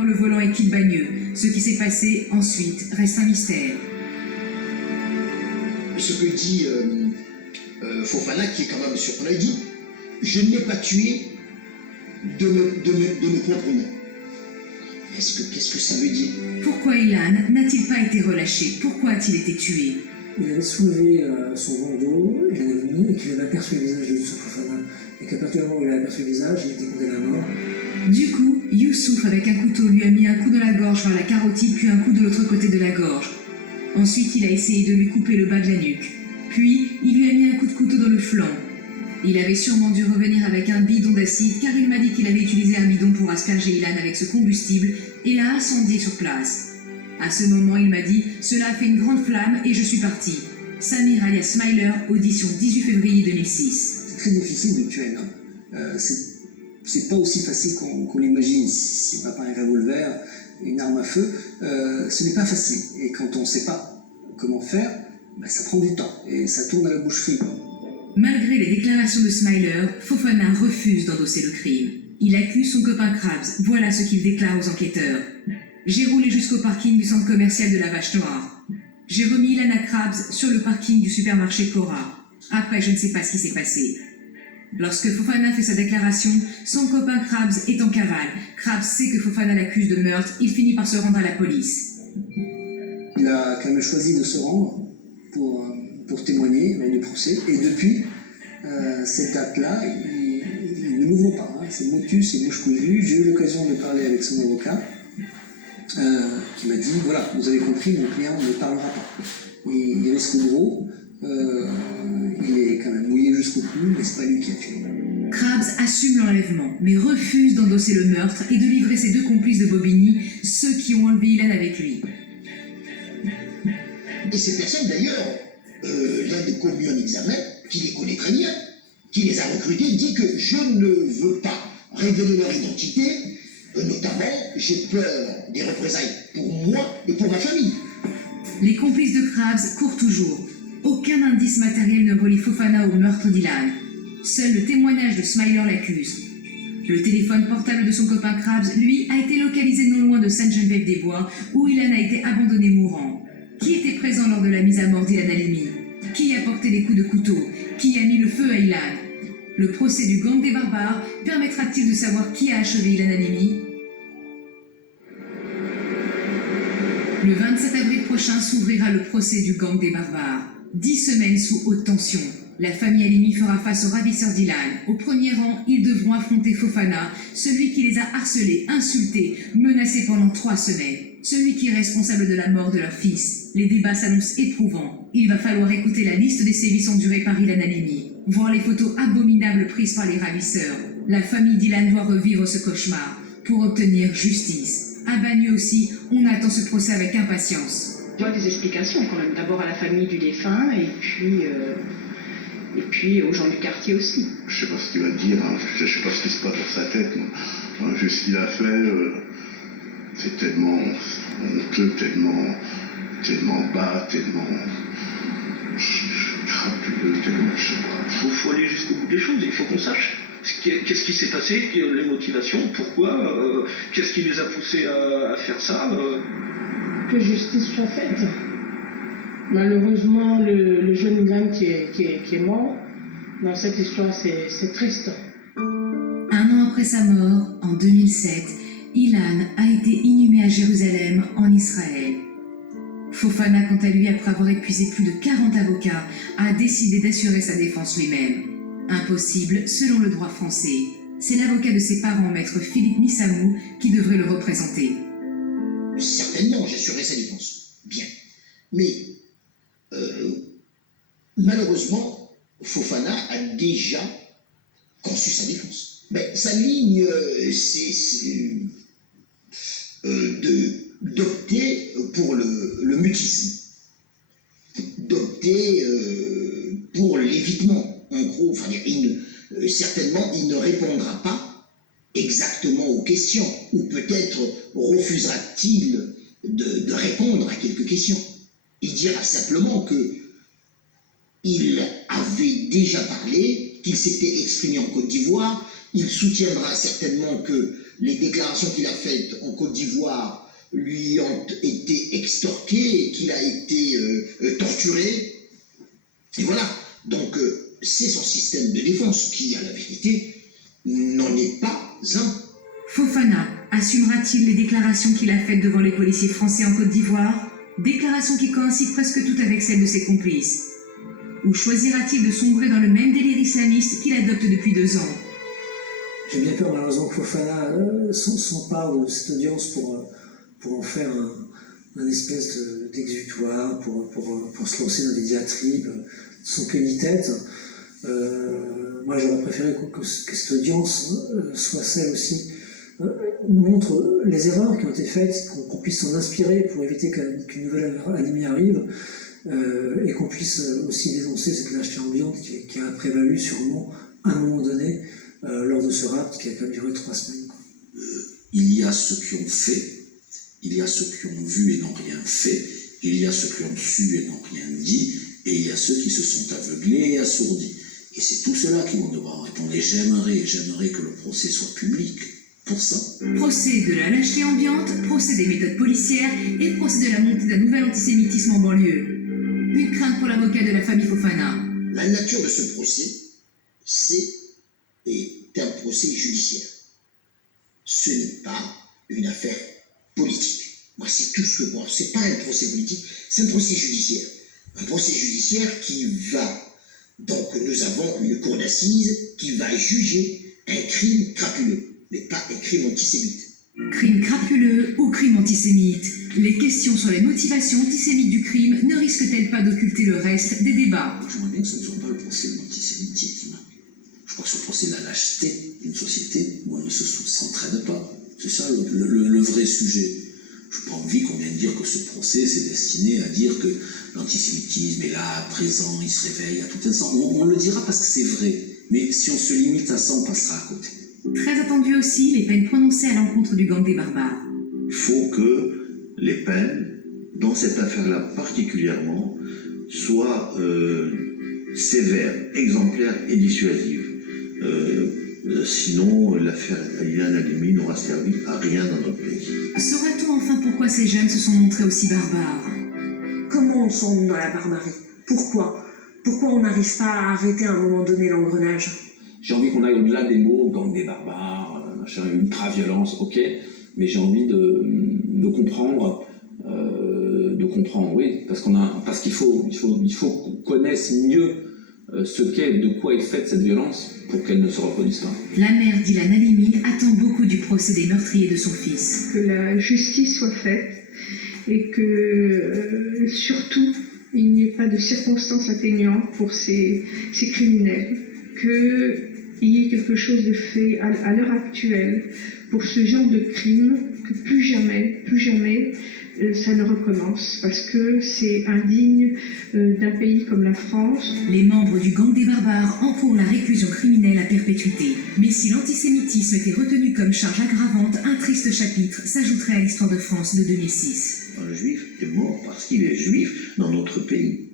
prend le volant et quitte Bagneux. Ce qui s'est passé ensuite reste un mystère. Ce que dit Fofana, qui est quand même surprenant, il dit « Je n'ai pas tué de mes propres mains ». Qu'est-ce que ça veut dire? Pourquoi Ilan n'a-t-il pas été relâché? Pourquoi a-t-il été tué? Il avait soulevé son bandeau, il l'avait mis et qu'il avait aperçu le visage de Youssouf Fofana. Et qu'à partir du moment où il a aperçu le visage, il était condamné à mort. Du coup, Youssouf, avec un couteau, lui a mis un coup dans la gorge vers la carotide, puis un coup de l'autre côté de la gorge. Ensuite, il a essayé de lui couper le bas de la nuque. Puis, il lui a mis un coup de couteau dans le flanc. Il avait sûrement dû revenir avec un bidon d'acide, car il m'a dit qu'il avait utilisé un bidon pour asperger Ilan avec ce combustible et l'a incendié sur place. À ce moment, il m'a dit « Cela a fait une grande flamme et je suis parti ». Samir alias Smiler, audition 18 février 2006. C'est très difficile de tuer un homme. C'est pas aussi facile qu'on l'imagine. Si on n'a pas un revolver, une arme à feu, ce n'est pas facile. Et quand on ne sait pas comment faire, ça prend du temps et ça tourne à la boucherie. Malgré les déclarations de Smiler, Fofana refuse d'endosser le crime. Il accuse son copain Krabs, voilà ce qu'il déclare aux enquêteurs. J'ai roulé jusqu'au parking du centre commercial de la Vache Noire. J'ai remis Ilan à Krabs sur le parking du supermarché Cora. Après, je ne sais pas ce qui s'est passé. Lorsque Fofana fait sa déclaration, son copain Krabs est en cavale. Krabs sait que Fofana l'accuse de meurtre, il finit par se rendre à la police. Il a quand même choisi de se rendre pour témoigner lors du procès. Et depuis cette date-là, il ne m'ouvre pas. C'est motus et bouche cousue. J'ai eu l'occasion de parler avec son avocat qui m'a dit, voilà, vous avez compris, mon client ne parlera pas. Et il reste gros. Il est quand même mouillé jusqu'au cou, mais c'est pas lui qui a tué. Krabs assume l'enlèvement, mais refuse d'endosser le meurtre et de livrer ses deux complices de Bobigny, ceux qui ont enlevé Ilan avec lui. Et ces personnes, d'ailleurs, l'un des commis en examen, qui les connaît très bien, qui les a recrutés, dit que je ne veux pas révéler leur identité, notamment, j'ai peur des représailles pour moi et pour ma famille. Les complices de Krabs courent toujours. Aucun indice matériel ne relie Fofana au meurtre d'Ilan. Seul le témoignage de Smiler l'accuse. Le téléphone portable de son copain Krabs, lui, a été localisé non loin de Sainte-Geneviève-des-Bois, où Ilan a été abandonné mourant. Qui était présent lors de la mise à mort d'Ilan Halimi? Qui a porté les coups de couteau? Qui a mis le feu à Ilan? Le procès du gang des barbares permettra-t-il de savoir qui a achevé Ilan Halimi? Le 27 avril prochain s'ouvrira le procès du gang des barbares. 10 semaines sous haute tension. La famille Halimi fera face aux ravisseurs d'Ilan. Au premier rang, ils devront affronter Fofana, celui qui les a harcelés, insultés, menacés pendant 3 semaines. Celui qui est responsable de la mort de leur fils. Les débats s'annoncent éprouvants. Il va falloir écouter la liste des sévices endurés par Ilan Halimi. Voir les photos abominables prises par les ravisseurs. La famille d'Ilan doit revivre ce cauchemar pour obtenir justice. À Bagneux aussi, on attend ce procès avec impatience. Je dois des explications quand même, d'abord à la famille du défunt et puis aux gens du quartier aussi. Je sais pas ce qu'il va dire, je sais pas ce qui se passe dans sa tête. Juste ce qu'il a fait, c'est tellement honteux, tellement bas, tellement crapuleux, tellement je sais pas. Il faut aller jusqu'au bout des choses, il faut qu'on sache. Qu'est-ce qui s'est passé, les motivations, pourquoi, qu'est-ce qui les a poussés à faire ça Que justice soit faite. Malheureusement, le jeune Ilan qui est mort, dans cette histoire, c'est triste. Un an après sa mort, en 2007, Ilan a été inhumé à Jérusalem, en Israël. Fofana, quant à lui, après avoir épuisé plus de 40 avocats, a décidé d'assurer sa défense lui-même. Impossible selon le droit français. C'est l'avocat de ses parents, maître Philippe Missamou, qui devrait le représenter. Certainement, j'assurerai sa défense. Bien. Mais, malheureusement, Fofana a déjà conçu sa défense. Mais sa ligne, c'est d'opter pour le mutisme, d'opter pour l'évitement. En gros, certainement, il ne répondra pas exactement aux questions, ou peut-être refusera-t-il de répondre à quelques questions. Il dira simplement qu'il avait déjà parlé, qu'il s'était exprimé en Côte d'Ivoire, il soutiendra certainement que les déclarations qu'il a faites en Côte d'Ivoire lui ont été extorquées, qu'il a été torturé. Et voilà. Donc, c'est son système de défense qui, à la vérité, n'en est pas un. Fofana assumera-t-il les déclarations qu'il a faites devant les policiers français en Côte d'Ivoire? Déclarations qui coïncident presque toutes avec celles de ses complices. Ou choisira-t-il de sombrer dans le même délire islamiste qu'il adopte depuis 2 ans? J'ai bien peur malheureusement que Fofana s'empare de cette audience pour en faire un espèce d'exutoire, pour se lancer dans des diatribes sans queue ni tête. Moi j'aurais préféré que cette audience soit celle aussi, montre les erreurs qui ont été faites, qu'on puisse s'en inspirer pour éviter qu'une nouvelle anémie arrive, et qu'on puisse aussi dénoncer cette lâcheté ambiante qui a prévalu sûrement à un moment donné lors de ce rapt qui a quand même duré 3 semaines. Il y a ceux qui ont fait, il y a ceux qui ont vu et n'ont rien fait, il y a ceux qui ont su et n'ont rien dit, et il y a ceux qui se sont aveuglés et assourdis. Et c'est tous ceux-là qui vont devoir répondre. Et j'aimerais que le procès soit public. Pour ça. Procès de la lâcheté ambiante, procès des méthodes policières et procès de la montée d'un nouvel antisémitisme en banlieue. Une crainte pour l'avocat de la famille Fofana. La nature de ce procès, c'est un procès judiciaire. Ce n'est pas une affaire politique. Moi, c'est tout ce que je pense. Ce n'est pas un procès politique, c'est un procès judiciaire. Un procès judiciaire qui va... Donc, nous avons une cour d'assises qui va juger un crime crapuleux, mais pas un crime antisémite. Crime crapuleux ou crime antisémite? Les questions sur les motivations antisémites du crime ne risquent-elles pas d'occulter le reste des débats? J'aimerais bien que ce ne soit pas le procès de l'antisémitisme. Je crois que ce soit le procès de la lâcheté d'une société où on ne s'entraide pas. C'est ça le vrai sujet. Je n'ai pas envie qu'on vienne dire que ce procès c'est destiné à dire que l'antisémitisme est là, présent, il se réveille à tout instant. On le dira parce que c'est vrai. Mais si on se limite à ça, on passera à côté. Très attendu aussi, les peines prononcées à l'encontre du gang des barbares. Il faut que les peines, dans cette affaire-là particulièrement, soient sévères, exemplaires et dissuasives. Sinon, l'affaire Ilan Halimi n'aura servi à rien dans notre pays. Saura-t-on enfin pourquoi ces jeunes se sont montrés aussi barbares? Comment on sombre dans la barbarie? Pourquoi on n'arrive pas à arrêter à un moment donné l'engrenage? J'ai envie qu'on aille au-delà des mots, gang des barbares, machin, ultra-violence, ok, mais j'ai envie de comprendre, oui, parce qu'il faut qu'on connaisse mieux de quoi est faite cette violence pour qu'elle ne se reproduise pas. La mère d'Ilan Halimi attend beaucoup du procès des meurtriers de son fils. Que la justice soit faite et que surtout il n'y ait pas de circonstances atténuantes pour ces criminels, qu'il y ait quelque chose de fait à l'heure actuelle pour ce genre de crime, que plus jamais ça ne recommence, parce que c'est indigne d'un pays comme la France. Les membres du gang des barbares encourent la réclusion criminelle à perpétuité. Mais si l'antisémitisme était retenu comme charge aggravante, un triste chapitre s'ajouterait à l'histoire de France de 2006. Un juif est mort parce qu'il est juif dans notre pays.